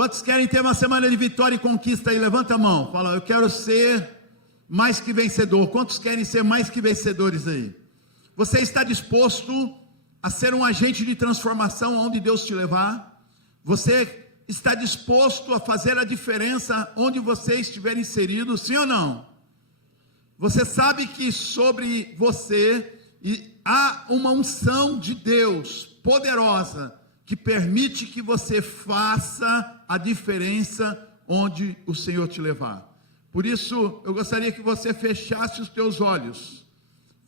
Quantos querem ter uma semana de vitória e conquista aí? Levanta a mão. Fala, eu quero ser mais que vencedor. Quantos querem ser mais que vencedores aí? Você está disposto a ser um agente de transformação onde Deus te levar? Você está disposto a fazer a diferença onde você estiver inserido? Sim ou não? Você sabe que sobre você há uma unção de Deus poderosa que permite que você faça a diferença onde o Senhor te levar. Por isso, eu gostaria que você fechasse os teus olhos.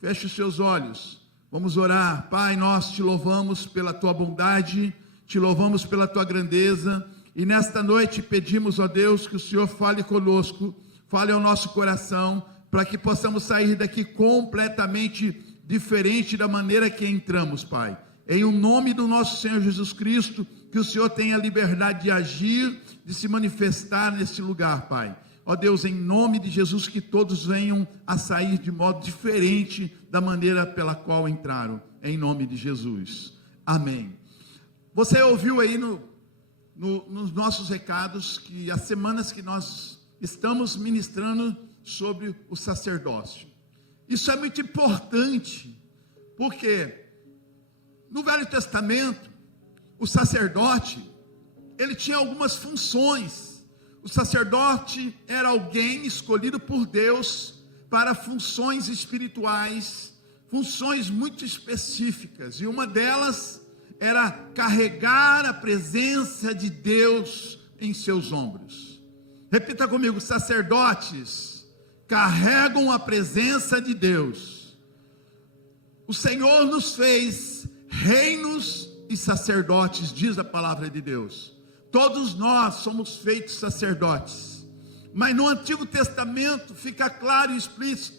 Feche os seus olhos. Vamos orar. Pai, nós te louvamos pela tua bondade, te louvamos pela tua grandeza, e nesta noite pedimos, ó Deus, que o Senhor fale conosco, fale ao nosso coração, para que possamos sair daqui completamente diferente da maneira que entramos, Pai. Em o nome do nosso Senhor Jesus Cristo, que o Senhor tenha liberdade de agir, de se manifestar nesse lugar, Pai. Ó Deus, em nome de Jesus, que todos venham a sair de modo diferente da maneira pela qual entraram, em nome de Jesus. Amém. Você ouviu aí nos nossos recados, que as semanas que nós estamos ministrando sobre o sacerdócio. Isso é muito importante, porque no Velho Testamento, o sacerdote, ele tinha algumas funções. O sacerdote era alguém escolhido por Deus para funções espirituais, funções muito específicas, e uma delas era carregar a presença de Deus em seus ombros. Repita comigo: sacerdotes carregam a presença de Deus. O Senhor nos fez reinos e sacerdotes, diz a palavra de Deus. Todos nós somos feitos sacerdotes, mas no Antigo Testamento fica claro e explícito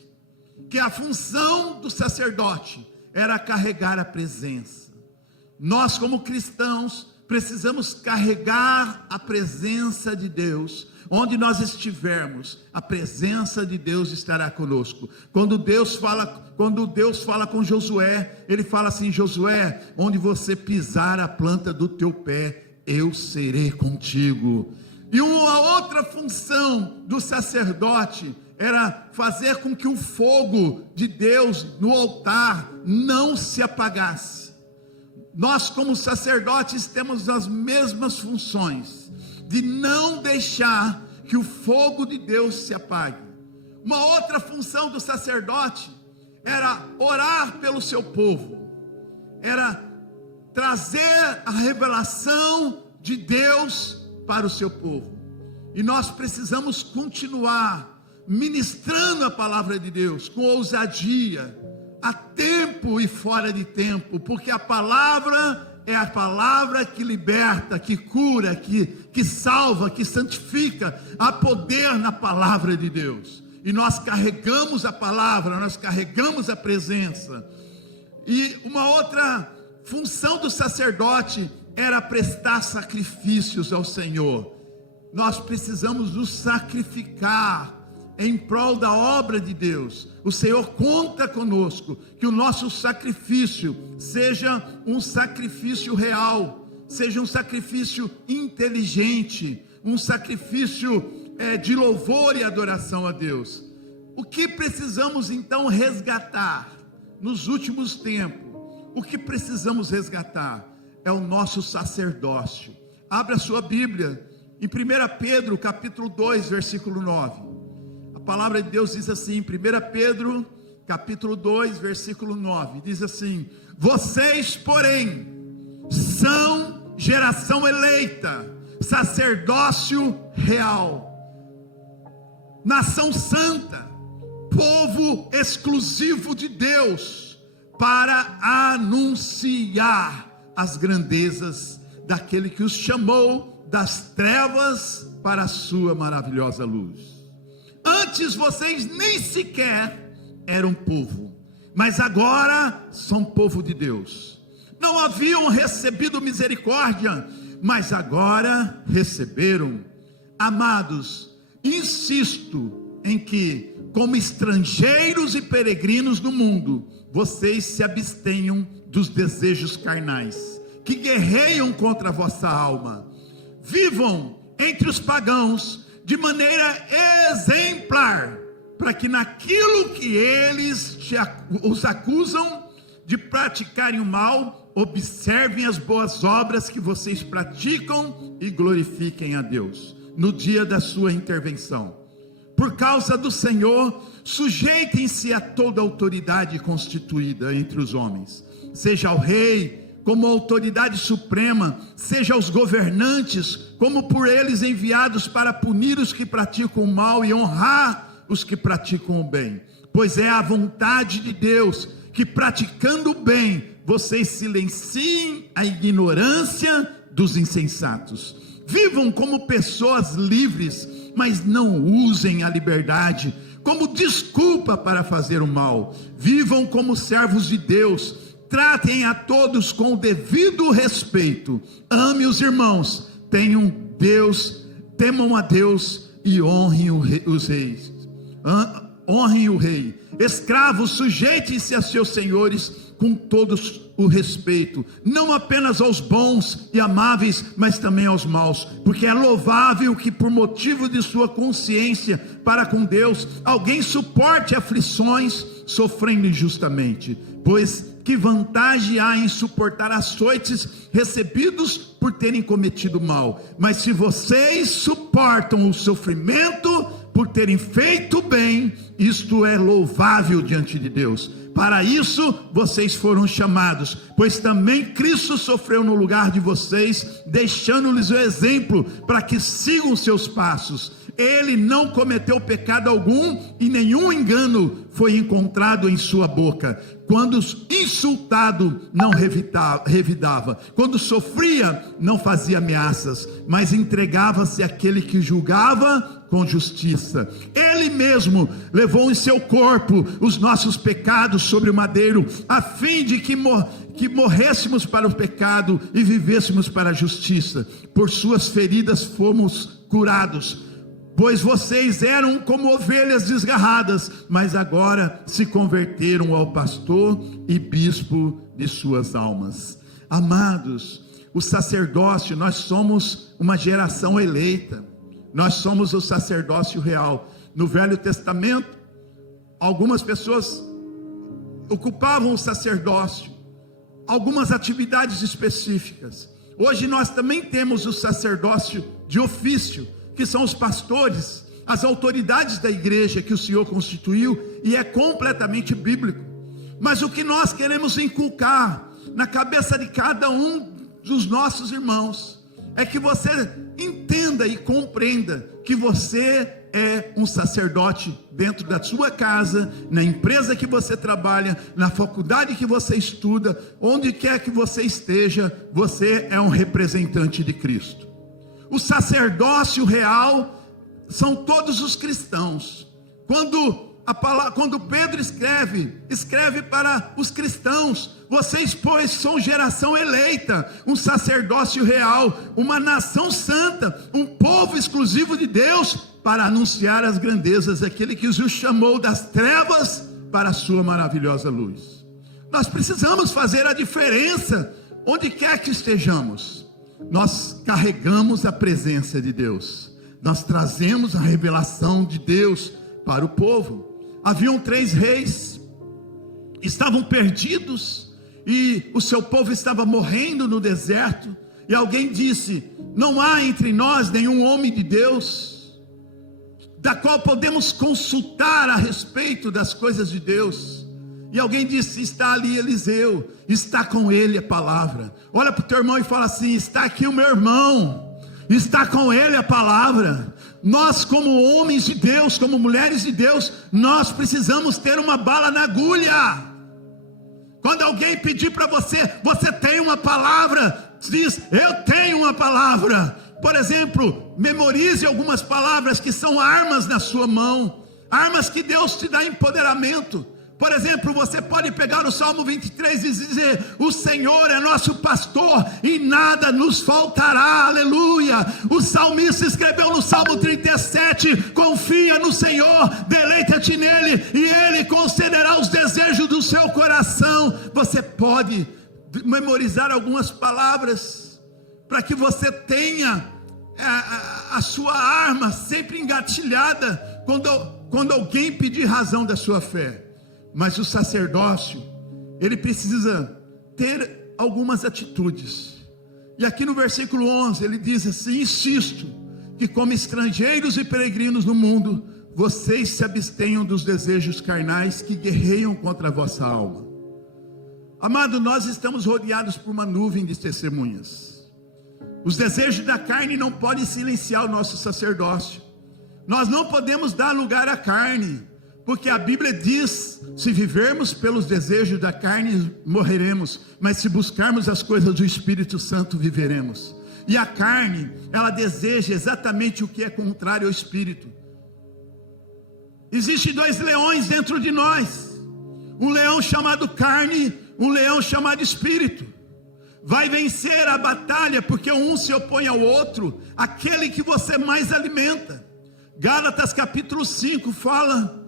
que a função do sacerdote era carregar a presença. Nós, como cristãos, precisamos carregar a presença de Deus. Onde nós estivermos, a presença de Deus estará conosco. Quando Deus fala com Josué, ele fala assim: Josué, onde você pisar a planta do teu pé, eu serei contigo. E uma outra função do sacerdote era fazer com que o fogo de Deus no altar não se apagasse. Nós, como sacerdotes, temos as mesmas funções, de não deixar que o fogo de Deus se apague. Uma outra função do sacerdote era orar pelo seu povo, era trazer a revelação de Deus para o seu povo. E nós precisamos continuar ministrando a palavra de Deus com ousadia, a tempo e fora de tempo, porque a palavra é a palavra que liberta, que cura, que salva, que santifica. Há poder na palavra de Deus, e nós carregamos a palavra, nós carregamos a presença. E uma outra função do sacerdote era prestar sacrifícios ao Senhor. Nós precisamos nos sacrificar em prol da obra de Deus. O Senhor conta conosco, que o nosso sacrifício seja um sacrifício real, seja um sacrifício inteligente, um sacrifício de louvor e adoração a Deus. O que precisamos então resgatar nos últimos tempos? O que precisamos resgatar é o nosso sacerdócio. Abra sua Bíblia em 1 Pedro capítulo 2, versículo 9. A palavra de Deus diz assim, 1 Pedro capítulo 2, versículo 9, diz assim: vocês, porém, são geração eleita, sacerdócio real, nação santa, povo exclusivo de Deus, para anunciar as grandezas daquele que os chamou das trevas para a sua maravilhosa luz. Antes vocês nem sequer eram povo, mas agora são povo de Deus. Não haviam recebido misericórdia, mas agora receberam. Amados, insisto em que, como estrangeiros e peregrinos no mundo, vocês se abstenham dos desejos carnais, que guerreiam contra a vossa alma. Vivam entre os pagãos de maneira exemplar, para que naquilo que eles os acusam de praticarem o mal, observem as boas obras que vocês praticam e glorifiquem a Deus no dia da sua intervenção. Por causa do Senhor, sujeitem-se a toda autoridade constituída entre os homens, seja ao rei como autoridade suprema, seja aos governantes como por eles enviados para punir os que praticam o mal e honrar os que praticam o bem, pois é a vontade de Deus que, praticando o bem, vocês silenciem a ignorância dos insensatos. Vivam como pessoas livres, mas não usem a liberdade como desculpa para fazer o mal. Vivam como servos de Deus, tratem a todos com o devido respeito. Ame os irmãos, temam a Deus e honrem os reis. Honrem o rei. Escravos, sujeitem-se a seus senhores com todo o respeito, não apenas aos bons e amáveis, mas também aos maus, porque é louvável que por motivo de sua consciência para com Deus, alguém suporte aflições sofrendo injustamente, pois que vantagem há em suportar açoites recebidos por terem cometido mal? Mas se vocês suportam o sofrimento por terem feito bem, isto é louvável diante de Deus. Para isso vocês foram chamados, pois também Cristo sofreu no lugar de vocês, deixando-lhes o exemplo para que sigam seus passos. Ele não cometeu pecado algum e nenhum engano foi encontrado em sua boca. Quando insultado, não revidava. Quando sofria, não fazia ameaças, mas entregava-se àquele que julgava com justiça. Ele mesmo levou em seu corpo os nossos pecados sobre o madeiro, a fim de que morrêssemos para o pecado e vivêssemos para a justiça. Por suas feridas fomos curados. Pois vocês eram como ovelhas desgarradas, mas agora se converteram ao pastor e bispo de suas almas. Amados, o sacerdócio, nós somos uma geração eleita, nós somos o sacerdócio real. No Velho Testamento, algumas pessoas ocupavam o sacerdócio, algumas atividades específicas. Hoje nós também temos o sacerdócio de ofício, que são os pastores, as autoridades da igreja que o Senhor constituiu, e é completamente bíblico. Mas o que nós queremos inculcar na cabeça de cada um dos nossos irmãos é que você entenda e compreenda que você é um sacerdote dentro da sua casa, na empresa que você trabalha, na faculdade que você estuda, onde quer que você esteja, você é um representante de Cristo. O sacerdócio real são todos os cristãos. Quando Pedro escreve para os cristãos: vocês, pois, são geração eleita, um sacerdócio real, uma nação santa, um povo exclusivo de Deus, para anunciar as grandezas daquele que os chamou das trevas para a sua maravilhosa luz. Nós precisamos fazer a diferença onde quer que estejamos. Nós carregamos a presença de Deus, nós trazemos a revelação de Deus para o povo. Haviam 3 reis, estavam perdidos, e o seu povo estava morrendo no deserto, e alguém disse: não há entre nós nenhum homem de Deus, da qual podemos consultar a respeito das coisas de Deus. E alguém disse: está ali Eliseu, está com ele a palavra. Olha para o teu irmão e fala assim: está aqui o meu irmão, está com ele a palavra. Nós, como homens de Deus, como mulheres de Deus, nós precisamos ter uma bala na agulha. Quando alguém pedir para você: você tem uma palavra? Diz: eu tenho uma palavra. Por exemplo, memorize algumas palavras que são armas na sua mão, armas que Deus te dá empoderamento. Por exemplo, você pode pegar o Salmo 23 e dizer: o Senhor é nosso pastor e nada nos faltará, aleluia. O salmista escreveu no Salmo 37: confia no Senhor, deleita-te nele e ele concederá os desejos do seu coração. Você pode memorizar algumas palavras para que você tenha sua arma sempre engatilhada quando alguém pedir razão da sua fé. Mas o sacerdócio, ele precisa ter algumas atitudes. E aqui no versículo 11 ele diz assim: insisto que como estrangeiros e peregrinos no mundo, vocês se abstenham dos desejos carnais que guerreiam contra a vossa alma. Amado, nós estamos rodeados por uma nuvem de testemunhas. Os desejos da carne não podem silenciar o nosso sacerdócio. Nós não podemos dar lugar à carne, porque a Bíblia diz: se vivermos pelos desejos da carne, morreremos, mas se buscarmos as coisas do Espírito Santo, viveremos. E a carne, ela deseja exatamente o que é contrário ao Espírito. Existem dois leões dentro de nós: um leão chamado carne, um leão chamado Espírito. Vai vencer a batalha, porque um se opõe ao outro, aquele que você mais alimenta. Gálatas capítulo 5 fala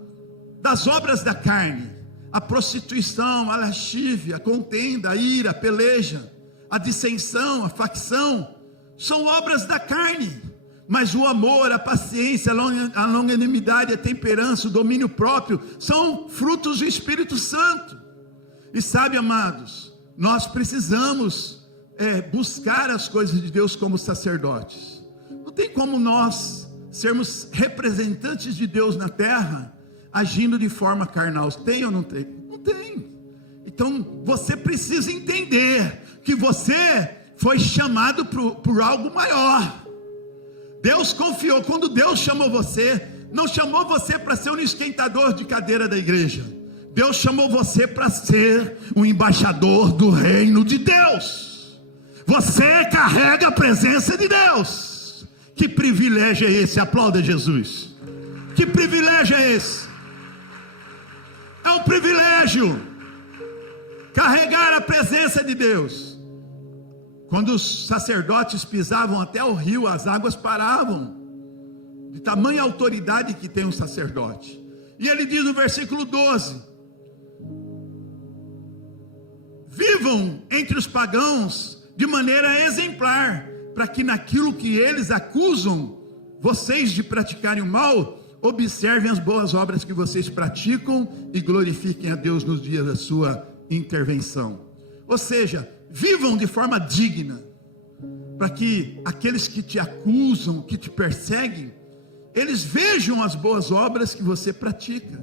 das obras da carne: a prostituição, a lascívia, a contenda, a ira, a peleja, a dissensão, a facção, são obras da carne. Mas o amor, a paciência, a longanimidade, a temperança, o domínio próprio, são frutos do Espírito Santo. E sabe, amados, nós precisamos buscar as coisas de Deus como sacerdotes. Não tem como nós sermos representantes de Deus na terra agindo de forma carnal. Tem ou não tem? Não tem. Então você precisa entender que você foi chamado por algo maior. Deus confiou. Quando Deus chamou você, não chamou você para ser um esquentador de cadeira da igreja. Deus chamou você para ser um embaixador do reino de Deus. Você carrega a presença de Deus. Que privilégio é esse? Aplauda Jesus. Que privilégio é esse? É um privilégio carregar a presença de Deus. Quando os sacerdotes pisavam até o rio, as águas paravam, de tamanha autoridade que tem um sacerdote. E ele diz no versículo 12: vivam entre os pagãos de maneira exemplar, para que naquilo que eles acusam vocês de praticarem o mal, observem as boas obras que vocês praticam e glorifiquem a Deus nos dias da sua intervenção. Ou seja, vivam de forma digna, para que aqueles que te acusam, que te perseguem, eles vejam as boas obras que você pratica.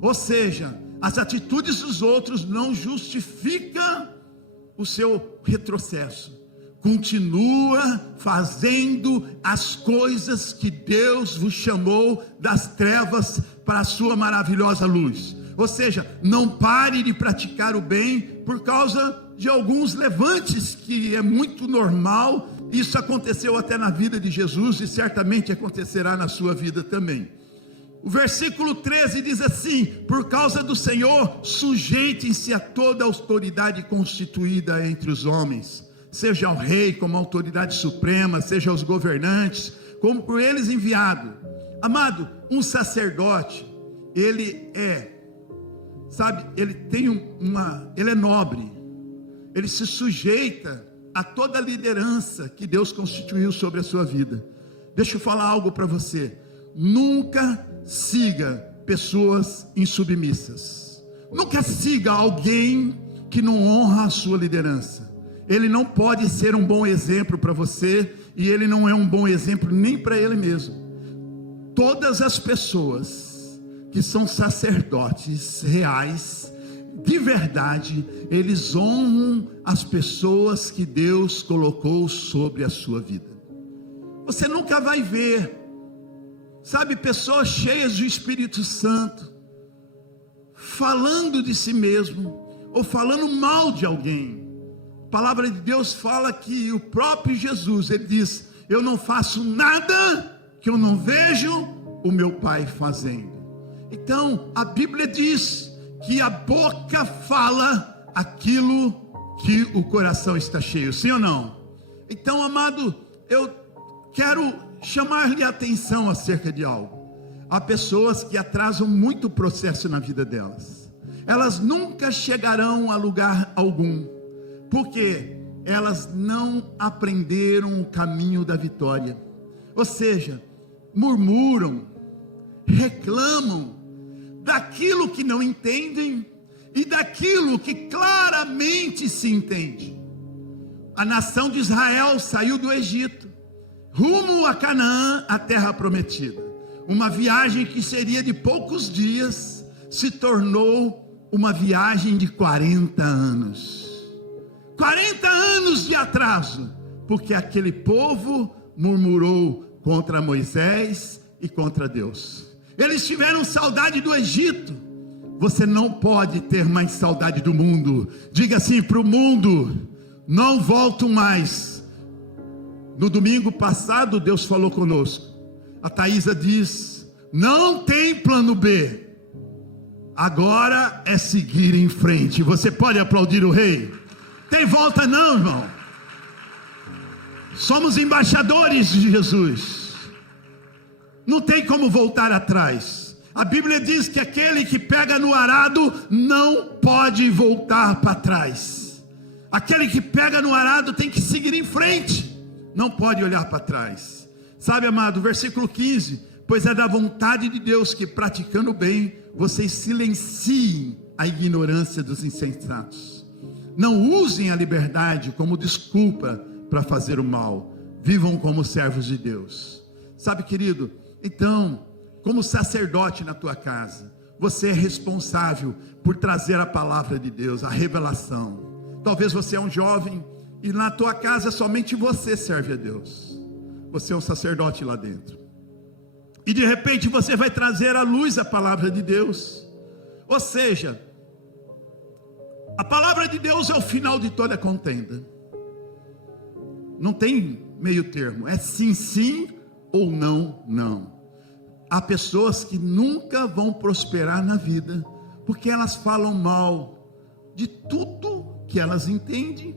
Ou seja, as atitudes dos outros não justificam o seu retrocesso. Continua fazendo as coisas que Deus vos chamou das trevas para a sua maravilhosa luz. Ou seja, não pare de praticar o bem por causa de alguns levantes, que é muito normal. Isso aconteceu até na vida de Jesus e certamente acontecerá na sua vida também. O versículo 13 diz assim: por causa do Senhor, sujeitem-se a toda a autoridade constituída entre os homens, seja ao rei como autoridade suprema, seja aos governantes, como por eles enviado. Amado, um sacerdote, ele é nobre, ele se sujeita a toda a liderança que Deus constituiu sobre a sua vida. Deixa eu falar algo para você: nunca siga pessoas insubmissas, nunca siga alguém que não honra a sua liderança. Ele não pode ser um bom exemplo para você, e ele não é um bom exemplo nem para ele mesmo. Todas as pessoas que são sacerdotes reais, de verdade, eles honram as pessoas que Deus colocou sobre a sua vida. Você nunca vai ver, sabe, pessoas cheias do Espírito Santo falando de si mesmo ou falando mal de alguém. A palavra de Deus fala que o próprio Jesus, ele diz: eu não faço nada que eu não vejo o meu Pai fazendo. Então a Bíblia diz que a boca fala aquilo que o coração está cheio, sim ou não? Então, amado, eu quero chamar-lhe a atenção acerca de algo. Há pessoas que atrasam muito o processo na vida delas. Elas nunca chegarão a lugar algum, porque elas não aprenderam o caminho da vitória. Ou seja, murmuram, reclamam daquilo que não entendem e daquilo que claramente se entende. A nação de Israel saiu do Egito, rumo a Canaã, a terra prometida. Uma viagem que seria de poucos dias, se tornou uma viagem de 40 anos. 40 anos de atraso, porque aquele povo murmurou contra Moisés e contra Deus. Eles tiveram saudade do Egito. Você não pode ter mais saudade do mundo. Diga assim para o mundo: não volto mais. No domingo passado Deus falou conosco. A Thaisa diz: não tem plano B. Agora é seguir em frente. Você pode aplaudir o rei? Tem volta não, irmão. Somos embaixadores de Jesus. Não tem como voltar atrás. A Bíblia diz que aquele que pega no arado não pode voltar para trás. Aquele que pega no arado tem que seguir em frente, não pode olhar para trás. Sabe, amado, versículo 15: pois é da vontade de Deus que, praticando o bem, vocês silenciem a ignorância dos insensatos. Não usem a liberdade como desculpa para fazer o mal. Vivam como servos de Deus. Sabe, querido, então, como sacerdote na tua casa, você é responsável por trazer a palavra de Deus, a revelação. Talvez você é um jovem e na tua casa somente você serve a Deus. Você é um sacerdote lá dentro. E de repente você vai trazer à luz a palavra de Deus. Ou seja, a palavra de Deus é o final de toda contenda. Não tem meio termo, é sim, sim ou não, não. Há pessoas que nunca vão prosperar na vida, porque elas falam mal de tudo que elas entendem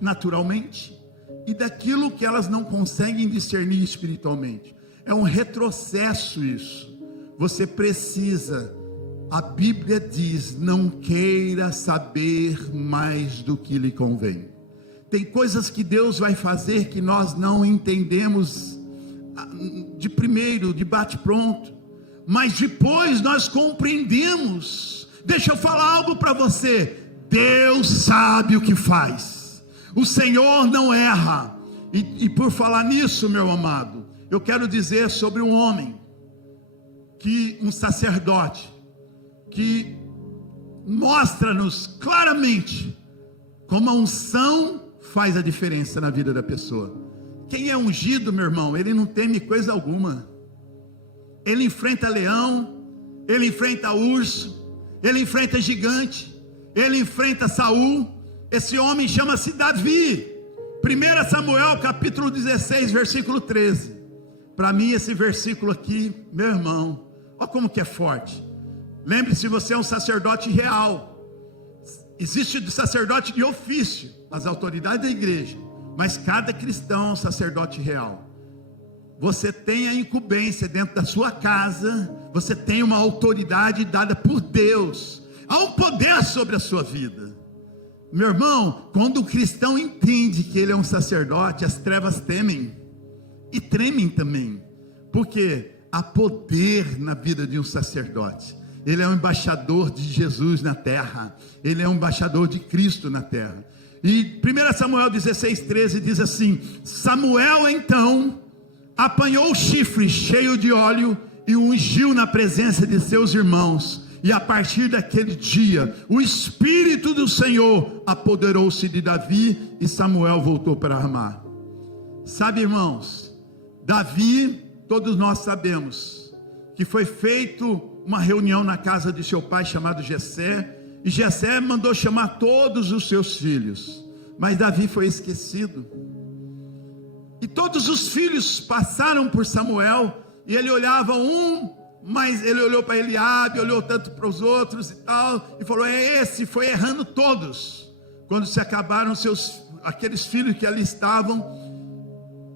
naturalmente, e daquilo que elas não conseguem discernir espiritualmente. É um retrocesso isso. Você precisa, a Bíblia diz, não queira saber mais do que lhe convém. Tem coisas que Deus vai fazer que nós não entendemos de primeiro, de bate pronto, mas depois nós compreendemos. Deixa eu falar algo para você: Deus sabe o que faz, o Senhor não erra. E por falar nisso, meu amado, eu quero dizer sobre um homem, um sacerdote, que mostra-nos claramente como a unção faz a diferença na vida da pessoa. Quem é ungido, meu irmão, ele não teme coisa alguma. Ele enfrenta leão, ele enfrenta urso, ele enfrenta gigante, ele enfrenta Saul. Esse homem chama-se Davi. 1 Samuel capítulo 16, versículo 13. Para mim esse versículo aqui, meu irmão, olha como que é forte. Lembre-se, você é um sacerdote real. Existe o sacerdote de ofício, as autoridades da igreja, mas cada cristão é um sacerdote real. Você tem a incumbência dentro da sua casa, você tem uma autoridade dada por Deus, há um poder sobre a sua vida. Meu irmão, quando o cristão entende que ele é um sacerdote, as trevas temem e tremem também, porque há poder na vida de um sacerdote. Ele é um embaixador de Jesus na terra, ele é um embaixador de Cristo na terra. E 1 Samuel 16, 13 diz assim: Samuel então apanhou o chifre cheio de óleo e o ungiu na presença de seus irmãos. E a partir daquele dia, o Espírito do Senhor apoderou-se de Davi e Samuel voltou para Ramá. Sabe, irmãos, Davi, todos nós sabemos que foi feito uma reunião na casa de seu pai chamado Jessé, e Jessé mandou chamar todos os seus filhos, mas Davi foi esquecido. E todos os filhos passaram por Samuel, e ele olhava mas ele olhou para Eliabe, olhou tanto para os outros e tal, e falou: esse foi errando todos. Quando se acabaram aqueles filhos que ali estavam,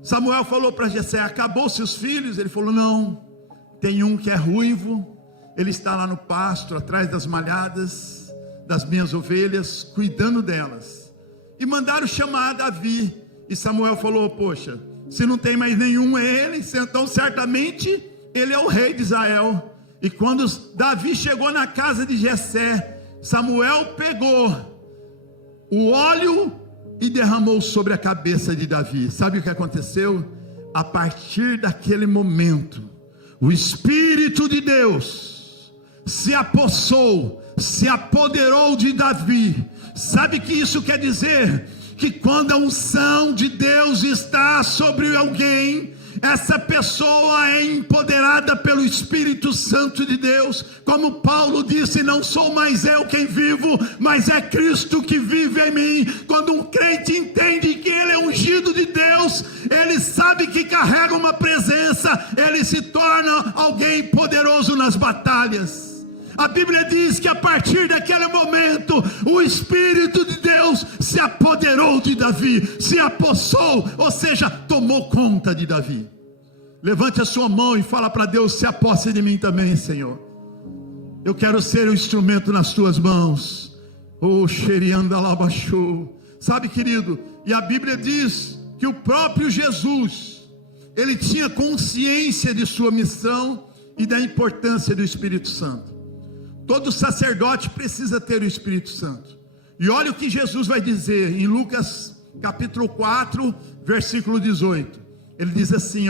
Samuel falou para Jessé: acabou seus filhos? Ele falou: não, tem um que é ruivo, ele está lá no pasto, atrás das malhadas das minhas ovelhas, cuidando delas. E mandaram chamar Davi, e Samuel falou: poxa, Se não tem mais nenhum, é ele. Então certamente ele é o rei de Israel. E quando Davi chegou na casa de Jessé, Samuel pegou o óleo e derramou sobre a cabeça de Davi. Sabe o que aconteceu? A partir daquele momento, o Espírito de Deus se apossou, se apoderou de Davi. Sabe o que isso quer dizer? Que quando a unção de Deus está sobre alguém, essa pessoa é empoderada pelo Espírito Santo de Deus. Como Paulo disse, não sou mais eu quem vivo, mas é Cristo que vive em mim. Quando um crente entende que ele é ungido de Deus, ele sabe que carrega uma presença, ele se torna alguém poderoso nas batalhas. A Bíblia diz que a partir daquele momento, o Espírito de Deus se apoderou de Davi, se apossou, ou seja, tomou conta de Davi. Levante a sua mão e fala para Deus: se aposse de mim também, Senhor. Eu quero ser um instrumento nas tuas mãos. Oh, xeriandalabaxu. Sabe, querido, e a Bíblia diz que o próprio Jesus, ele tinha consciência de sua missão e da importância do Espírito Santo. Todo sacerdote precisa ter o Espírito Santo. E olha o que Jesus vai dizer em Lucas capítulo 4, versículo 18. Ele diz assim,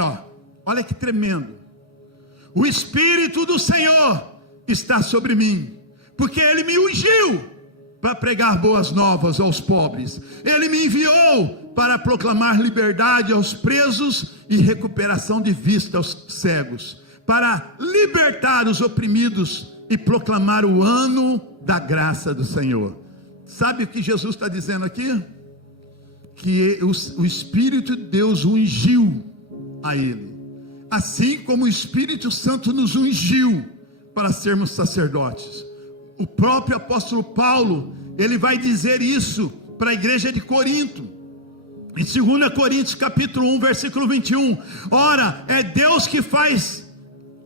olha que tremendo: o Espírito do Senhor está sobre mim, porque Ele me ungiu para pregar boas novas aos pobres. Ele me enviou para proclamar liberdade aos presos e recuperação de vista aos cegos, para libertar os oprimidos e proclamar o ano da graça do Senhor. Sabe o que Jesus está dizendo aqui? Que o Espírito de Deus ungiu a ele, assim como o Espírito Santo nos ungiu para sermos sacerdotes. O próprio apóstolo Paulo, ele vai dizer isso para a igreja de Corinto, em 2 Coríntios capítulo 1, versículo 21. Ora, é Deus que faz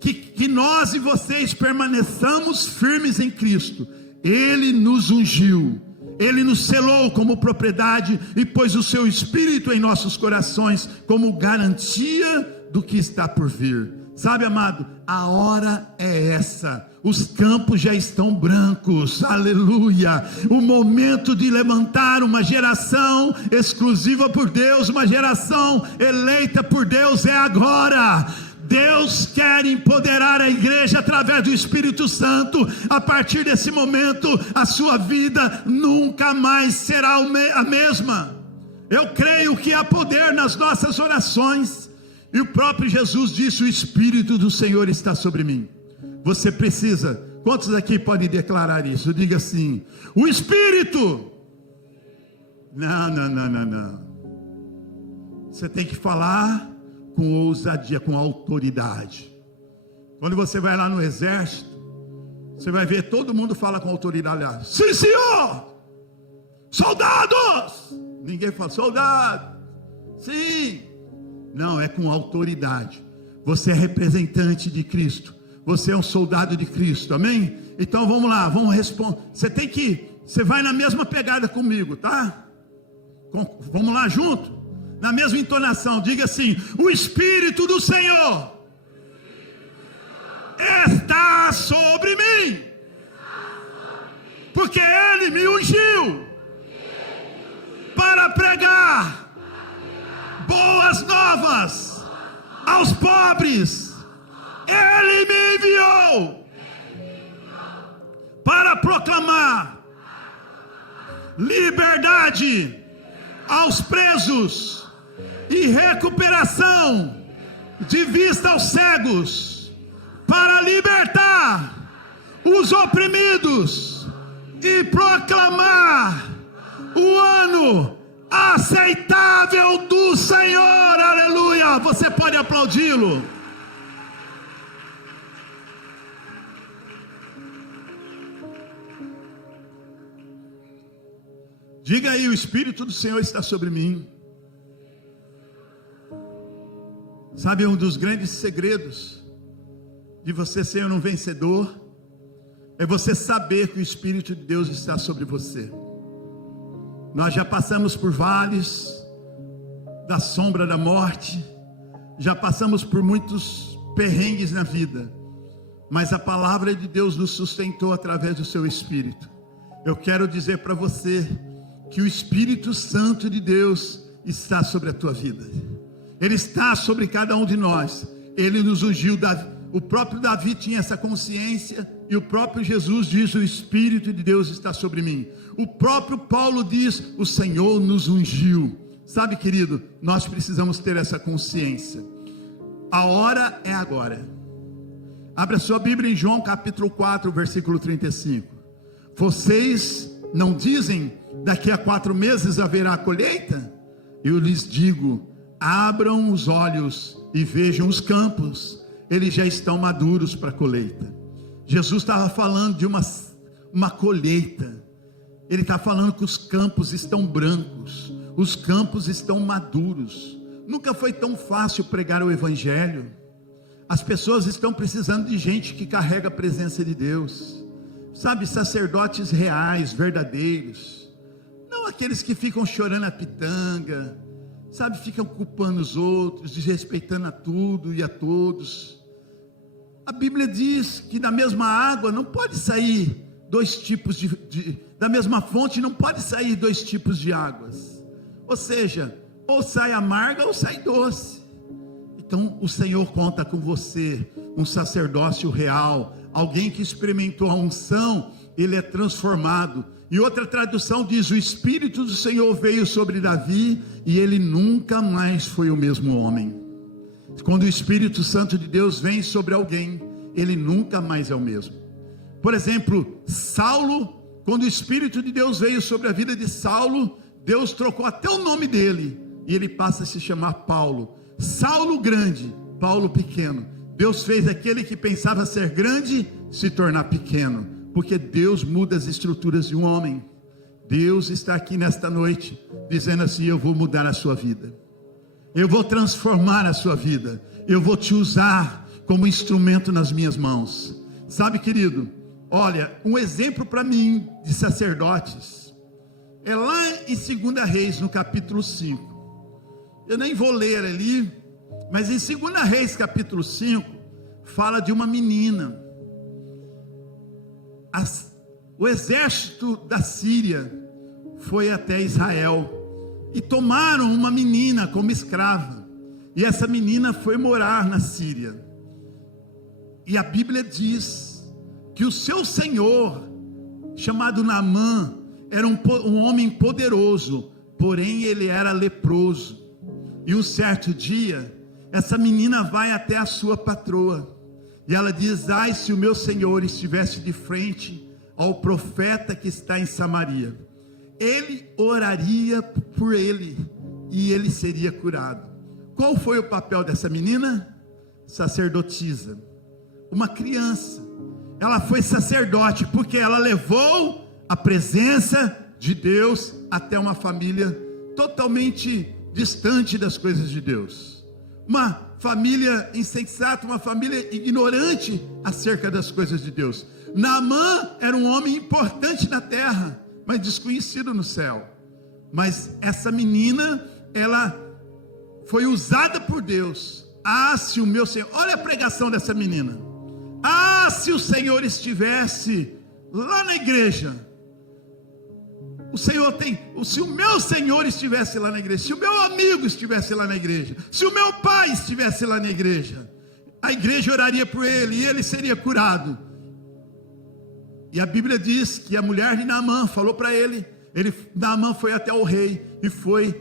que nós e vocês permaneçamos firmes em Cristo. Ele nos ungiu, Ele nos selou como propriedade e pôs o seu Espírito em nossos corações como garantia do que está por vir. Sabe, amado, a hora é essa. Os campos já estão brancos, aleluia. O momento de levantar uma geração exclusiva por Deus, uma geração eleita por Deus, é agora. Deus quer empoderar a igreja através do Espírito Santo. A partir desse momento, a sua vida nunca mais será a mesma. Eu creio que há poder nas nossas orações, e o próprio Jesus disse: o Espírito do Senhor está sobre mim. Você precisa, quantos aqui podem declarar isso? Diga assim: o Espírito. Não. Você tem que falar com ousadia, com autoridade. Quando você vai lá no exército, você vai ver todo mundo fala com autoridade. Sim, senhor! Soldados! Ninguém fala soldado. Sim. Não, é com autoridade. Você é representante de Cristo. Você é um soldado de Cristo, amém? Então vamos lá, vamos responder. Você vai na mesma pegada comigo, tá? Vamos lá junto? Na mesma entonação, diga assim: o Espírito do Senhor está sobre mim, porque Ele me ungiu para pregar boas novas aos pobres. Ele me enviou para proclamar liberdade aos presos e recuperação de vista aos cegos, para libertar os oprimidos e proclamar o ano aceitável do Senhor. Aleluia! Você pode aplaudi-lo. Diga aí: o Espírito do Senhor está sobre mim. Sabe, um dos grandes segredos de você ser um vencedor é você saber que o Espírito de Deus está sobre você. Nós já passamos por vales da sombra da morte, já passamos por muitos perrengues na vida, mas a palavra de Deus nos sustentou através do seu Espírito. Eu quero dizer para você que o Espírito Santo de Deus está sobre a tua vida. Ele está sobre cada um de nós. Ele nos ungiu. O próprio Davi tinha essa consciência, e o próprio Jesus diz: o Espírito de Deus está sobre mim. O próprio Paulo diz: o Senhor nos ungiu. Sabe, querido, nós precisamos ter essa consciência. A hora é agora. Abra sua Bíblia em João capítulo 4, versículo 35. Vocês não dizem: daqui a 4 meses haverá colheita? Eu lhes digo: abram os olhos e vejam os campos, eles já estão maduros para a colheita. Jesus estava falando de uma colheita. Ele está falando que os campos estão brancos, os campos estão maduros. Nunca foi tão fácil pregar o Evangelho. As pessoas estão precisando de gente que carrega a presença de Deus, sabe, sacerdotes reais, verdadeiros, não aqueles que ficam chorando a pitanga, sabe, ficam culpando os outros, desrespeitando a tudo e a todos. A Bíblia diz que da mesma água não pode sair dois tipos da mesma fonte não pode sair 2 tipos de águas, ou seja, ou sai amarga ou sai doce. Então o Senhor conta com você, um sacerdócio real, alguém que experimentou a unção, ele é transformado. E outra tradução diz: o Espírito do Senhor veio sobre Davi e ele nunca mais foi o mesmo homem. Quando o Espírito Santo de Deus vem sobre alguém, ele nunca mais é o mesmo. Por exemplo, Saulo, quando o Espírito de Deus veio sobre a vida de Saulo, Deus trocou até o nome dele, e ele passa a se chamar Paulo. Saulo grande, Paulo pequeno. Deus fez aquele que pensava ser grande se tornar pequeno, porque Deus muda as estruturas de um homem. Deus está aqui nesta noite dizendo assim: eu vou mudar a sua vida, eu vou transformar a sua vida, eu vou te usar como instrumento nas minhas mãos. Sabe, querido, olha, um exemplo para mim de sacerdotes é lá em 2 Reis, no capítulo 5. Eu nem vou ler ali, mas em 2 Reis capítulo 5, fala de uma menina. O exército da Síria foi até Israel e tomaram uma menina como escrava, e essa menina foi morar na Síria, e a Bíblia diz que o seu senhor, chamado Naamã, era um homem poderoso, porém ele era leproso. E um certo dia, essa menina vai até a sua patroa, e ela diz: ai, se o meu senhor estivesse de frente ao profeta que está em Samaria, ele oraria por ele, e ele seria curado. Qual foi o papel dessa menina? Sacerdotisa, uma criança. Ela foi sacerdote, porque ela levou a presença de Deus até uma família totalmente distante das coisas de Deus, uma família insensata, uma família ignorante acerca das coisas de Deus. Naamã era um homem importante na terra, mas desconhecido no céu. Mas essa menina, ela foi usada por Deus. Ah, se o meu Senhor, olha a pregação dessa menina: ah, se o Senhor estivesse lá na igreja. Se o meu Senhor estivesse lá na igreja, se o meu amigo estivesse lá na igreja, se o meu pai estivesse lá na igreja, a igreja oraria por ele e ele seria curado. E a Bíblia diz que a mulher de Naamã falou para ele. Naamã foi até o rei e foi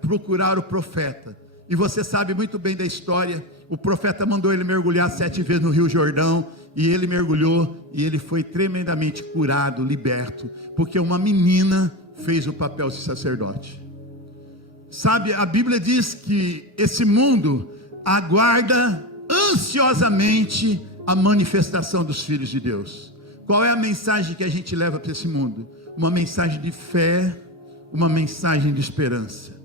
procurar o profeta. E você sabe muito bem da história. O profeta mandou ele mergulhar 7 vezes no Rio Jordão, e ele mergulhou, e ele foi tremendamente curado, liberto, porque uma menina fez o papel de sacerdote. Sabe, a Bíblia diz que esse mundo aguarda ansiosamente a manifestação dos filhos de Deus. Qual é a mensagem que a gente leva para esse mundo? Uma mensagem de fé, uma mensagem de esperança.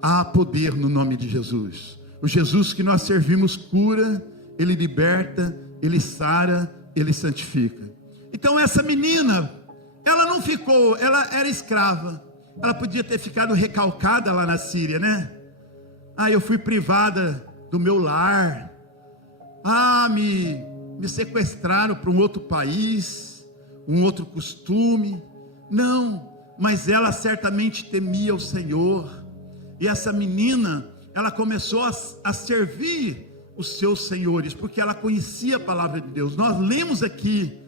Há poder no nome de Jesus. O Jesus que nós servimos cura, ele liberta, ele sara, ele santifica. Então essa menina, ela não ficou, ela era escrava, Ela podia ter ficado recalcada lá na Síria, né? Eu fui privada do meu lar. Me sequestraram para um outro país, um outro costume. Não, mas ela certamente temia o Senhor. E essa menina, ela começou a servir os seus senhores, porque ela conhecia a palavra de Deus. Nós lemos aqui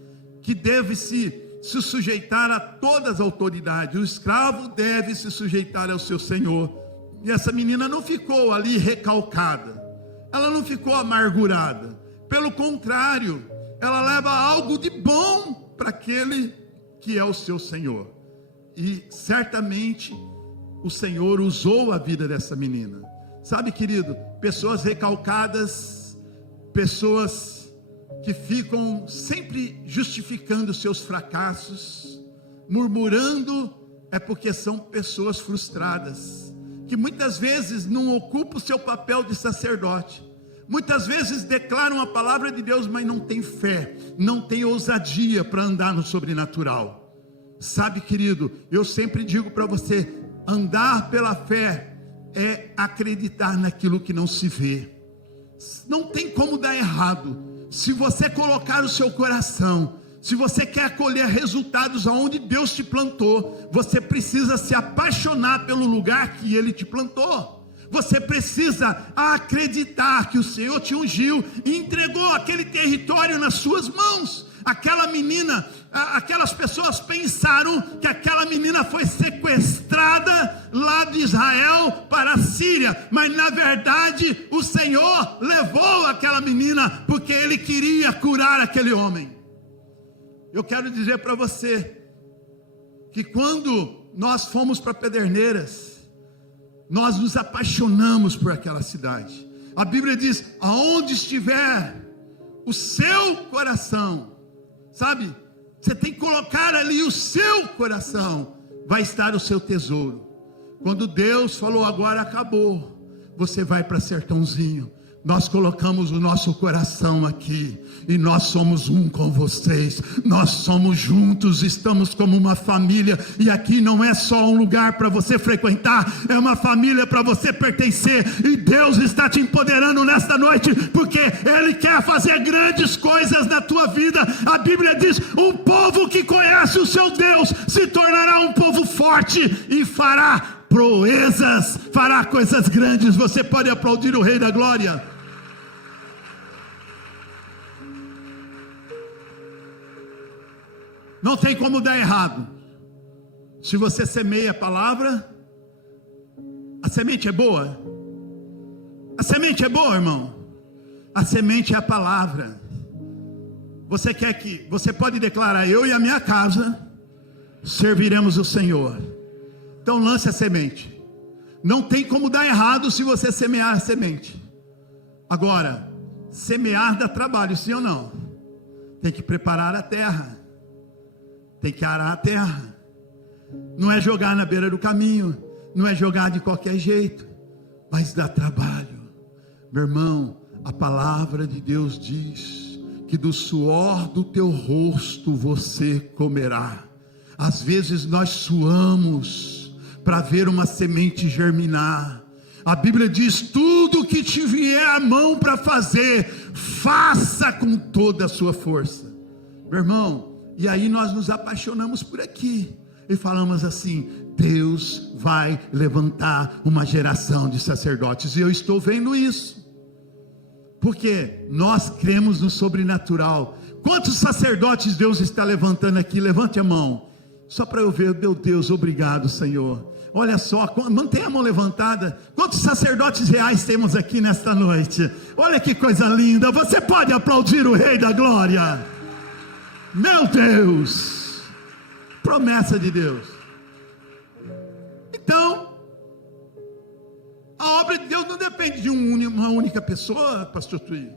que deve se sujeitar a todas as autoridades. O escravo deve se sujeitar ao seu senhor. E essa menina não ficou ali recalcada, ela não ficou amargurada. Pelo contrário, ela leva algo de bom para aquele que é o seu Senhor. E certamente o Senhor usou a vida dessa menina. Sabe, querido, pessoas recalcadas, pessoas que ficam sempre justificando seus fracassos, murmurando, é porque são pessoas frustradas, que muitas vezes não ocupam o seu papel de sacerdote, muitas vezes declaram a palavra de Deus, mas não tem fé, não tem ousadia para andar no sobrenatural. Sabe, querido, eu sempre digo para você, andar pela fé é acreditar naquilo que não se vê. Não tem como dar errado, se você colocar o seu coração. Se você quer colher resultados aonde Deus te plantou, você precisa se apaixonar pelo lugar que Ele te plantou. Você precisa acreditar que o Senhor te ungiu e entregou aquele território nas suas mãos. Aquela menina, aquelas pessoas pensaram que aquela menina foi sequestrada lá de Israel para a Síria, mas na verdade o Senhor levou aquela menina porque Ele queria curar aquele homem. Eu quero dizer para você que quando nós fomos para Pederneiras, nós nos apaixonamos por aquela cidade. A Bíblia diz: aonde estiver o seu coração, sabe, você tem que colocar ali o seu coração, vai estar o seu tesouro. Quando Deus falou agora acabou, você vai para Sertãozinho, nós colocamos o nosso coração aqui, e nós somos um com vocês, nós somos juntos, estamos como uma família, e aqui não é só um lugar para você frequentar, é uma família para você pertencer, e Deus está te empoderando nesta noite, porque Ele quer fazer grandes coisas na tua vida. A Bíblia diz: um povo que conhece o seu Deus, se tornará um povo forte, e fará proezas, fará coisas grandes. Você pode aplaudir o Rei da Glória? Não tem como dar errado. Se você semeia a palavra, a semente é boa. A semente é boa, irmão. A semente é a palavra. Você pode declarar: eu e a minha casa serviremos o Senhor. Então lance a semente. Não tem como dar errado se você semear a semente. Agora, semear dá trabalho, sim ou não? Tem que preparar a terra, tem que arar a terra. Não é jogar na beira do caminho, não é jogar de qualquer jeito, mas dá trabalho. Meu irmão, a palavra de Deus diz que do suor do teu rosto você comerá. Às vezes nós suamos para ver uma semente germinar. A Bíblia diz: tudo que te vier à mão para fazer, faça com toda a sua força. Meu irmão, e aí nós nos apaixonamos por aqui e falamos assim: Deus vai levantar uma geração de sacerdotes. E eu estou vendo isso, porque nós cremos no sobrenatural. Quantos sacerdotes Deus está levantando aqui? Levante a mão, só para eu ver. Meu Deus, obrigado, Senhor. Olha só, mantenha a mão levantada. Quantos sacerdotes reais temos aqui nesta noite? Olha que coisa linda. Você pode aplaudir o Rei da Glória? Meu Deus, promessa de Deus. Então, a obra de Deus não depende de uma única pessoa, pastor Tui.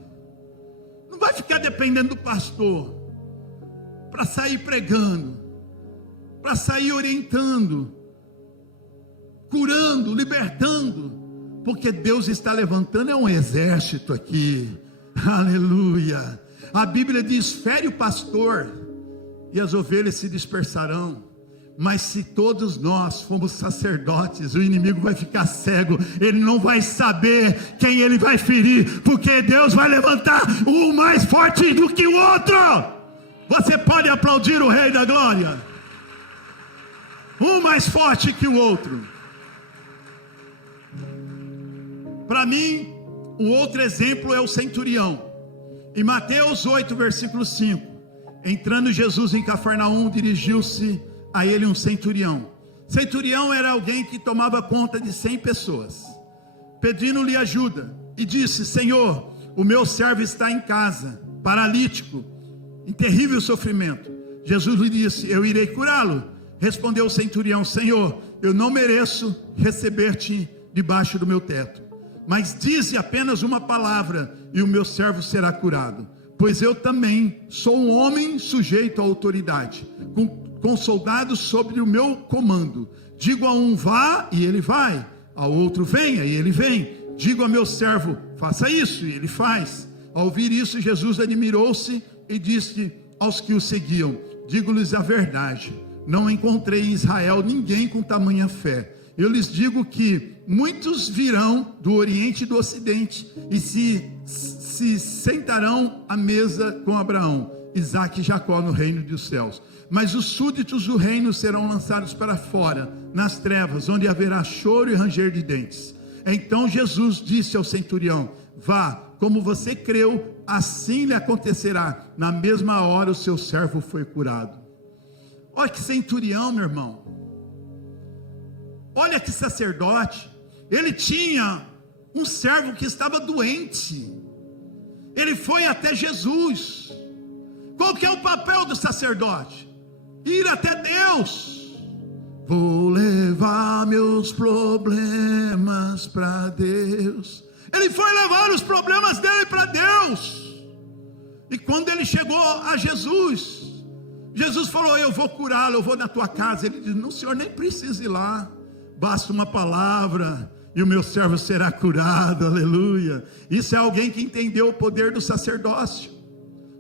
Não vai ficar dependendo do pastor para sair pregando, para sair orientando, curando, libertando, porque Deus está levantando um exército aqui. Aleluia. A Bíblia diz: fere o pastor e as ovelhas se dispersarão. Mas se todos nós formos sacerdotes, o inimigo vai ficar cego, ele não vai saber quem ele vai ferir, porque Deus vai levantar um mais forte do que o outro. Você pode aplaudir o Rei da Glória? Um mais forte que o outro. Para mim, o outro exemplo é o centurião. Em Mateus 8, versículo 5, entrando Jesus em Cafarnaum, dirigiu-se a ele um centurião. Centurião era alguém que tomava conta de 100 pessoas, pedindo-lhe ajuda, e disse: Senhor, o meu servo está em casa, paralítico, em terrível sofrimento. Jesus lhe disse: eu irei curá-lo. Respondeu o centurião: Senhor, eu não mereço receber-te debaixo do meu teto, mas dize apenas uma palavra e o meu servo será curado, pois eu também sou um homem sujeito à autoridade, com soldados sobre o meu comando. Digo a um: vá, e ele vai; ao outro: venha, e ele vem. Digo a meu servo: faça isso, e ele faz. Ao ouvir isso, Jesus admirou-se e disse aos que o seguiam: digo-lhes a verdade, não encontrei em Israel ninguém com tamanha fé. Eu lhes digo que muitos virão do Oriente e do Ocidente e se sentarão à mesa com Abraão, Isaque e Jacó no reino dos céus. Mas os súditos do reino serão lançados para fora, nas trevas, onde haverá choro e ranger de dentes. Então Jesus disse ao centurião: vá, como você creu, assim lhe acontecerá. Na mesma hora o seu servo foi curado. Olha que centurião, meu irmão. Olha que sacerdote. Ele tinha um servo que estava doente. Ele foi até Jesus. Qual que é o papel do sacerdote? Ir até Deus. Vou levar meus problemas para Deus. Ele foi levar os problemas dele para Deus. E quando ele chegou a Jesus, Jesus falou: eu vou curá-lo, eu vou na tua casa. Ele disse: não, senhor, nem precisa ir lá, basta uma palavra e o meu servo será curado. Aleluia. Isso é alguém que entendeu o poder do sacerdócio.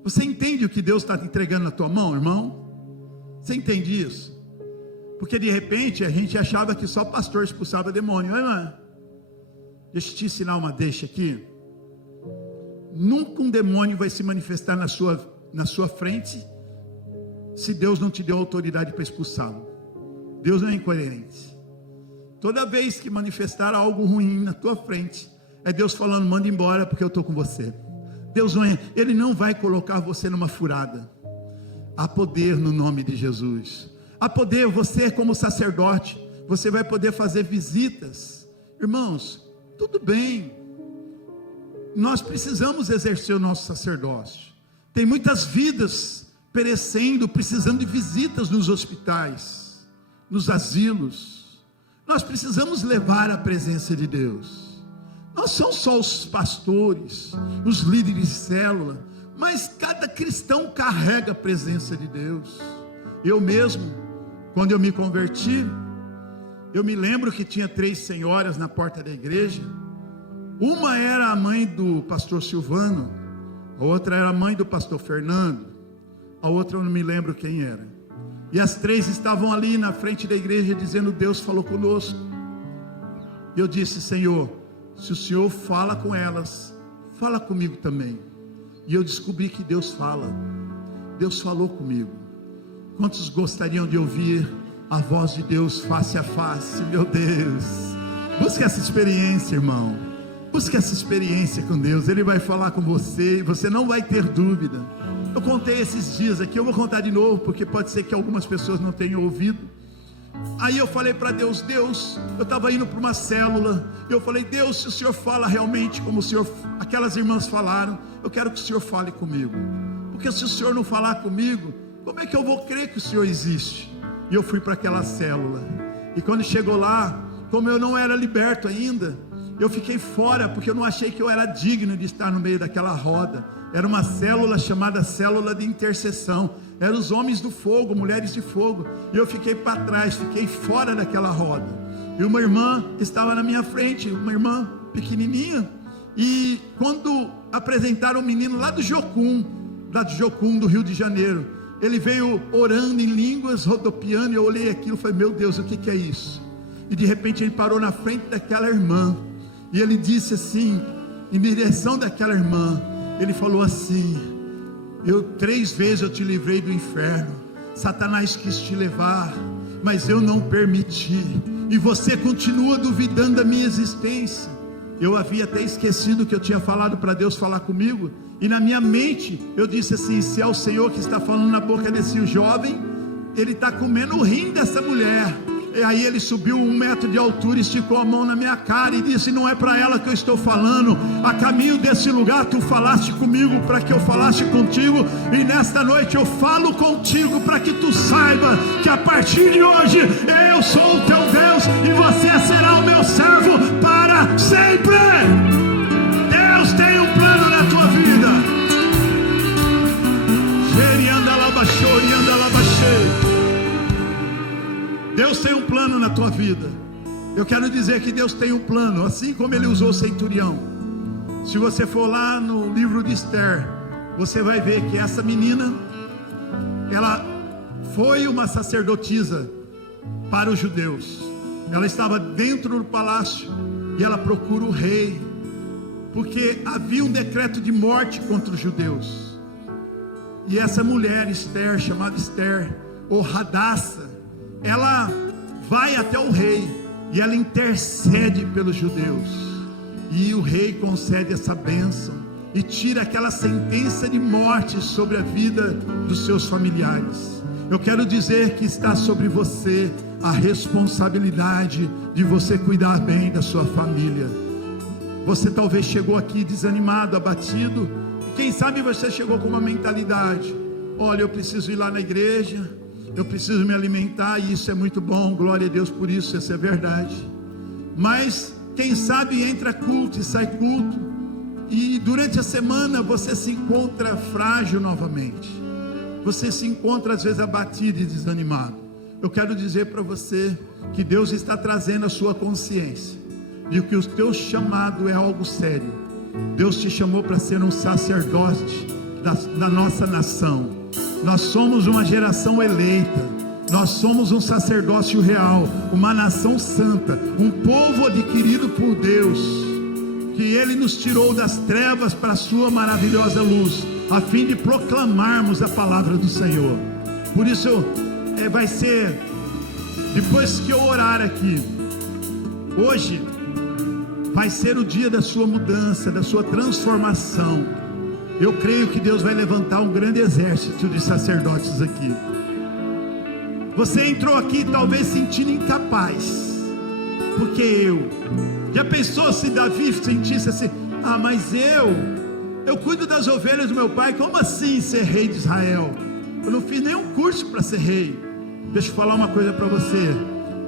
Você entende o que Deus está entregando na tua mão, irmão? Você entende isso? Porque de repente a gente achava que só pastor expulsava demônio, não é? Deixa eu te ensinar uma deixa aqui. Nunca um demônio vai se manifestar na sua frente se Deus não te deu autoridade para expulsá-lo. Deus não é incoerente. Toda vez que manifestar algo ruim na tua frente, é Deus falando: manda embora, porque eu estou com você. Deus não é, Ele não vai colocar você numa furada. Há poder no nome de Jesus. Há poder. Você como sacerdote, você vai poder fazer visitas. Irmãos, tudo bem, nós precisamos exercer o nosso sacerdócio. Tem muitas vidas perecendo, precisando de visitas nos hospitais, nos asilos. Nós precisamos levar a presença de Deus. Não são só os pastores, os líderes de célula, mas cada cristão carrega a presença de Deus. Eu mesmo, quando eu me converti, eu me lembro que tinha 3 senhoras na porta da igreja. Uma era a mãe do pastor Silvano, a outra era a mãe do pastor Fernando, a outra eu não me lembro quem era. E as 3 estavam ali na frente da igreja dizendo: Deus falou conosco. E eu disse: Senhor, se o Senhor fala com elas, fala comigo também. E eu descobri que Deus fala. Deus falou comigo. Quantos gostariam de ouvir a voz de Deus face a face? Meu Deus, busque essa experiência, irmão. Busque essa experiência com Deus. Ele vai falar com você e você não vai ter dúvida. Eu contei esses dias aqui, eu vou contar de novo, porque pode ser que algumas pessoas não tenham ouvido. Aí eu falei para Deus: Deus, eu estava indo para uma célula, e eu falei: Deus, se o Senhor fala realmente como o Senhor, aquelas irmãs falaram, eu quero que o Senhor fale comigo, porque se o Senhor não falar comigo, como é que eu vou crer que o Senhor existe? E eu fui para aquela célula, e quando chegou lá, como eu não era liberto ainda, eu fiquei fora, porque eu não achei que eu era digno de estar no meio daquela roda. Era uma célula chamada célula de intercessão. Eram os homens do fogo, mulheres de fogo. E eu fiquei para trás, fiquei fora daquela roda. E uma irmã estava na minha frente, uma irmã pequenininha. E quando apresentaram um menino lá do Jocum do Rio de Janeiro, ele veio orando em línguas, rodopiando, e eu olhei aquilo e falei, meu Deus, o que é isso? E de repente ele parou na frente daquela irmã, e ele disse assim, em direção daquela irmã, ele falou assim, 3 vezes eu te livrei do inferno, Satanás quis te levar, mas eu não permiti, e você continua duvidando da minha existência. Eu havia até esquecido que eu tinha falado para Deus falar comigo, e na minha mente eu disse assim, se é o Senhor que está falando na boca desse jovem, ele está comendo o rim dessa mulher. E aí ele subiu 1 metro de altura, esticou a mão na minha cara e disse, não é para ela que eu estou falando, a caminho desse lugar tu falaste comigo para que eu falasse contigo, e nesta noite eu falo contigo para que tu saiba que a partir de hoje eu sou o teu Deus e você será o meu servo para sempre. Deus tem um plano na tua vida. Deus tem um plano na tua vida. Eu quero dizer que Deus tem um plano, assim como Ele usou o centurião. Se você for lá no livro de Esther, você vai ver que essa menina, ela foi uma sacerdotisa para os judeus. Ela estava dentro do palácio e ela procura o rei, porque havia um decreto de morte contra os judeus. E essa mulher, Esther, chamada Esther, ou Radassa, ela vai até o rei e ela intercede pelos judeus, e o rei concede essa bênção e tira aquela sentença de morte sobre a vida dos seus familiares. Eu quero dizer que está sobre você a responsabilidade de você cuidar bem da sua família. Você talvez chegou aqui desanimado, abatido, quem sabe você chegou com uma mentalidade, olha, eu preciso ir lá na igreja, eu preciso me alimentar, e isso é muito bom, glória a Deus por isso, essa é verdade. Mas quem sabe entra culto e sai culto, e durante a semana você se encontra frágil novamente, você se encontra às vezes abatido e desanimado. Eu quero dizer para você que Deus está trazendo a sua consciência de que o teu chamado é algo sério. Deus te chamou para ser um sacerdote da nossa nação. Nós somos uma geração eleita, nós somos um sacerdócio real, uma nação santa, um povo adquirido por Deus, que Ele nos tirou das trevas para a sua maravilhosa luz, a fim de proclamarmos a palavra do Senhor. Por isso vai ser, depois que eu orar aqui, hoje vai ser o dia da sua mudança, da sua transformação. Eu creio que Deus vai levantar um grande exército de sacerdotes aqui. Você entrou aqui talvez sentindo incapaz, porque já pensou se Davi sentisse assim, mas eu cuido das ovelhas do meu pai, como assim ser rei de Israel? Eu não fiz nenhum curso para ser rei. Deixa eu falar uma coisa para você,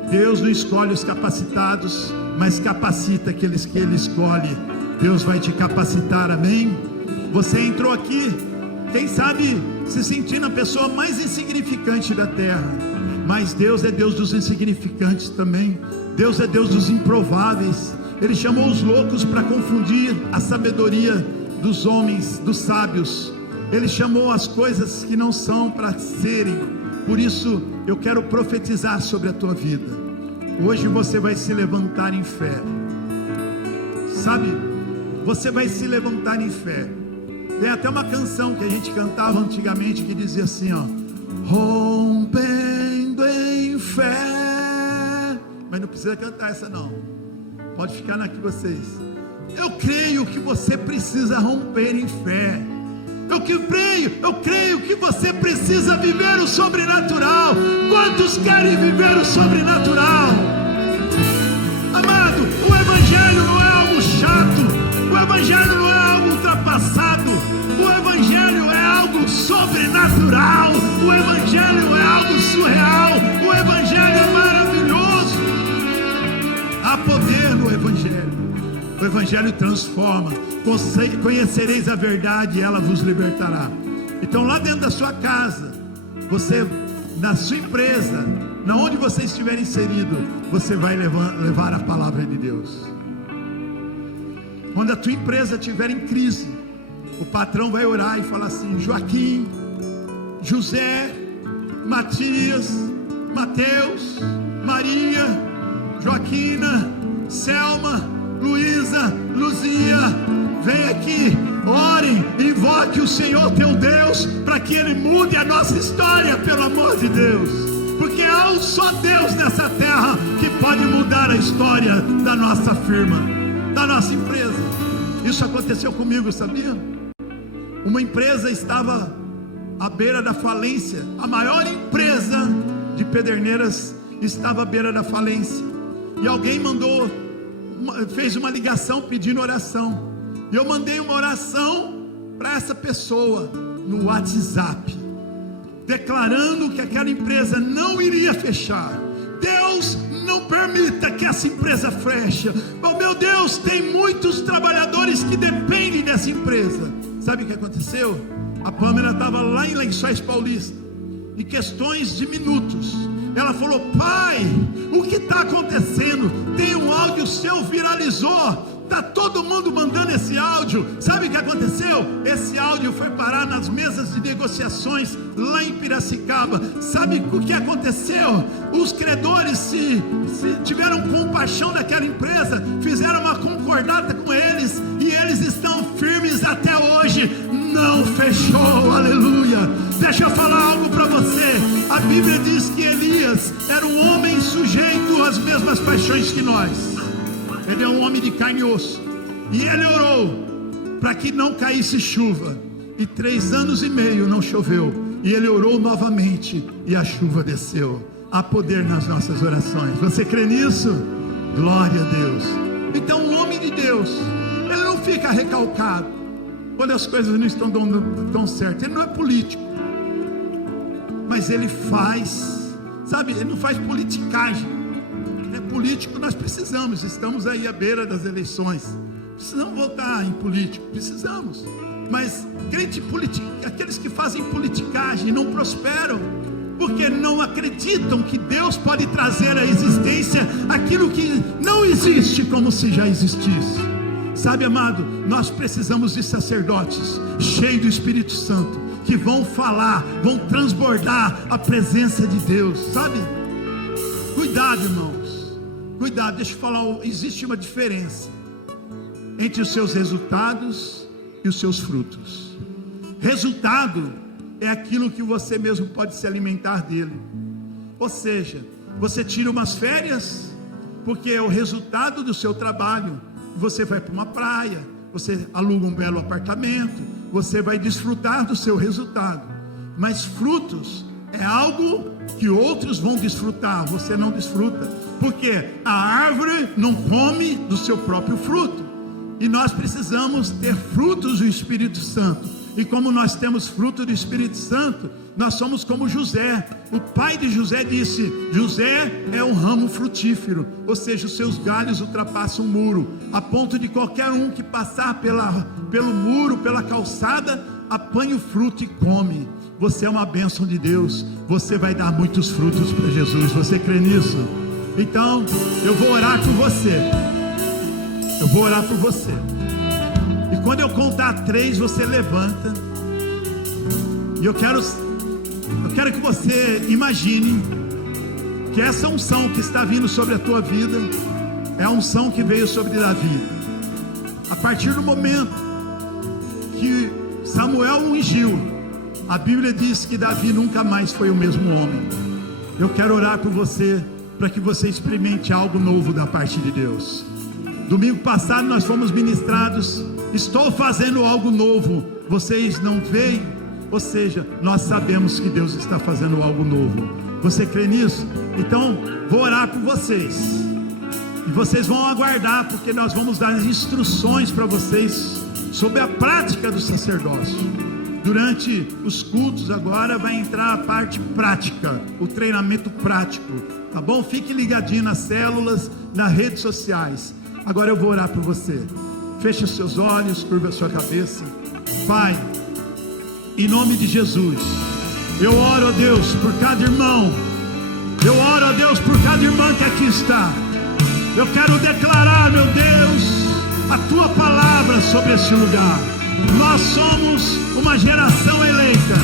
Deus não escolhe os capacitados, mas capacita aqueles que Ele escolhe. Deus vai te capacitar, amém? Você entrou aqui, quem sabe se sentindo a pessoa mais insignificante da terra, mas Deus é Deus dos insignificantes também. Deus é Deus dos improváveis. Ele chamou os loucos para confundir a sabedoria dos homens, dos sábios. Ele chamou as coisas que não são para serem. Por isso eu quero profetizar sobre a tua vida. Hoje você vai se levantar em fé, sabe? Você vai se levantar em fé. Tem até uma canção que a gente cantava antigamente que dizia assim, rompendo em fé. Mas não precisa cantar essa não, pode ficar na que vocês. Eu creio que você precisa romper em fé. Eu creio que você precisa viver o sobrenatural. Quantos querem viver o sobrenatural? Amado, o Evangelho não é algo chato, o Evangelho não é algo ultrapassado, o Evangelho é algo sobrenatural, o Evangelho é algo surreal, o Evangelho é maravilhoso. Há poder no Evangelho. O Evangelho transforma. Conhecereis a verdade e ela vos libertará. Então lá dentro da sua casa, você, na sua empresa, na onde você estiver inserido, você vai levar a palavra de Deus. Quando a tua empresa estiver em crise, o patrão vai orar e falar assim, Joaquim, José, Matias, Mateus, Maria, Joaquina, Selma, Luísa, Luzia, vem aqui, orem, invoque o Senhor teu Deus, para que Ele mude a nossa história, pelo amor de Deus, porque há um só Deus nessa terra, que pode mudar a história da nossa firma, da nossa empresa. Isso aconteceu comigo, sabia? Uma empresa estava à beira da falência, a maior empresa de Pederneiras estava à beira da falência, e alguém fez uma ligação pedindo oração, e eu mandei uma oração para essa pessoa no WhatsApp, declarando que aquela empresa não iria fechar. Deus, não permita que essa empresa feche. Oh meu Deus, tem muitos trabalhadores que dependem dessa empresa. Sabe o que aconteceu? A Pâmela estava lá em Lençóis Paulista, em questões de minutos, ela falou: pai, o que está acontecendo? Tem um áudio seu, viralizou, está todo mundo mandando esse áudio. Sabe o que aconteceu? Esse áudio foi parar nas mesas de negociações lá em Piracicaba. Sabe o que aconteceu? Os credores se tiveram compaixão daquela empresa, fizeram uma concordata com eles, e eles estão firmes até hoje. Não fechou, aleluia. Deixa eu falar algo para você. A Bíblia diz que Elias era um homem sujeito às mesmas paixões que nós. Ele é um homem de carne e osso, e ele orou para que não caísse chuva, e 3 anos e meio não choveu, e ele orou novamente, e a chuva desceu. Há poder nas nossas orações. Você crê nisso? Glória a Deus. Então um homem de Deus, ele não fica recalcado quando as coisas não estão dando tão certo. Ele não é político, mas ele faz, sabe, ele não faz politicagem. Político nós precisamos, estamos aí à beira das eleições, precisamos votar em político, precisamos, mas aqueles que fazem politicagem não prosperam, porque não acreditam que Deus pode trazer à existência aquilo que não existe como se já existisse. Sabe, amado, nós precisamos de sacerdotes cheios do Espírito Santo, que vão falar, vão transbordar a presença de Deus, sabe? Cuidado, irmãos. Cuidado, deixa eu falar, existe uma diferença entre os seus resultados e os seus frutos. Resultado é aquilo que você mesmo pode se alimentar dele. Ou seja, você tira umas férias, porque é o resultado do seu trabalho. Você vai para uma praia, você aluga um belo apartamento, você vai desfrutar do seu resultado. Mas frutos é algo que outros vão desfrutar, você não desfruta, porque a árvore não come do seu próprio fruto, e nós precisamos ter frutos do Espírito Santo. E como nós temos fruto do Espírito Santo, nós somos como José. O pai de José disse: José é um ramo frutífero, ou seja, os seus galhos ultrapassam o muro, a ponto de qualquer um que passar pelo muro, pela calçada, apanha o fruto e come. Você é uma bênção de Deus, você vai dar muitos frutos para Jesus. Você crê nisso? Então eu vou orar por você, eu vou orar por você, e quando eu contar 3, você levanta, e eu quero que você imagine que essa unção que está vindo sobre a tua vida é a unção que veio sobre Davi. A partir do momento que Samuel o ungiu, a Bíblia diz que Davi nunca mais foi o mesmo homem. Eu quero orar por você, para que você experimente algo novo da parte de Deus. Domingo passado nós fomos ministrados: estou fazendo algo novo, vocês não veem? Ou seja, nós sabemos que Deus está fazendo algo novo. Você crê nisso? Então vou orar por vocês, e vocês vão aguardar, porque nós vamos dar instruções para vocês sobre a prática do sacerdócio. Durante os cultos agora vai entrar a parte prática, o treinamento prático, tá bom? Fique ligadinho nas células, nas redes sociais. Agora eu vou orar por você. Feche os seus olhos, curva a sua cabeça. Pai, em nome de Jesus, eu oro a Deus por cada irmão, eu oro a Deus por cada irmã que aqui está. Eu quero declarar, meu Deus, a tua palavra sobre esse lugar. Nós somos uma geração eleita,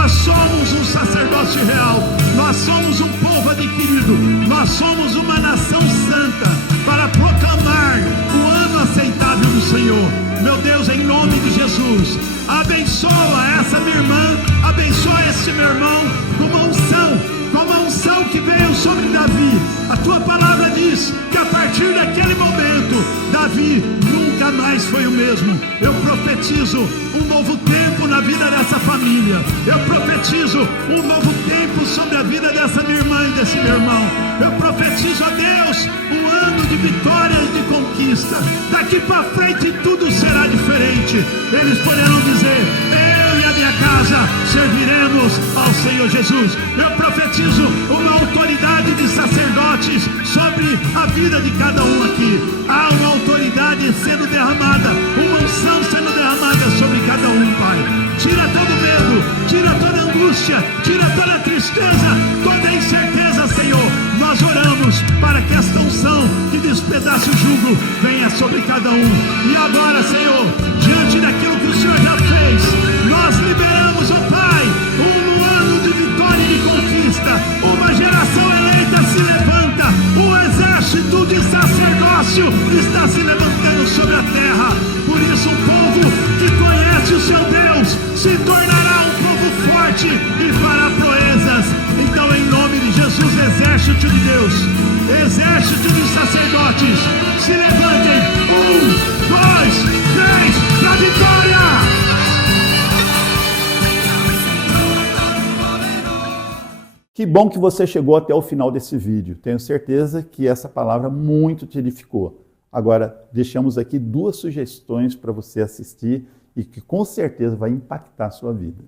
Nós somos um sacerdócio real, nós somos um povo adquirido, nós somos uma nação santa para proclamar o ano aceitável do Senhor. Meu Deus, em nome de Jesus, abençoa essa minha irmã, abençoa esse meu irmão com uma unção que veio sobre Davi. A tua palavra diz que a partir daquele momento, Davi nunca mais foi o mesmo. Eu profetizo um novo tempo na vida dessa família. Eu profetizo um novo tempo sobre a vida dessa minha irmã e desse meu irmão. Eu profetizo a Deus um ano de vitória e de conquista. Daqui para frente tudo será diferente. Eles poderão dizer: eu e a minha casa serviremos ao Senhor Jesus. Eu profetizo uma autoridade de sacerdotes sobre a vida de cada um aqui. Há uma autoridade sendo derramada, uma unção sendo derramada sobre cada um, Pai. Tira todo medo, tira toda angústia, tira toda tristeza, toda incerteza, Senhor. Nós oramos para que esta unção que despedaça o jugo venha sobre cada um. E agora, Senhor, diante daquilo que o Senhor já fez, nós liberamos, ó Pai, um ano de vitória e de conquista. Uma geração eleita se levanta, um exército de sacerdócio está se levantando sobre a terra. Por isso, um povo que conhece o seu Deus se tornará um povo forte e fará proezas. Então, em nome de Jesus, exército de Deus, exército de sacerdotes, se levantem. 1, 2, 3, para a vitória! Que bom que você chegou até o final desse vídeo. Tenho certeza que essa palavra muito te edificou. Agora, deixamos aqui 2 sugestões para você assistir e que com certeza vai impactar a sua vida.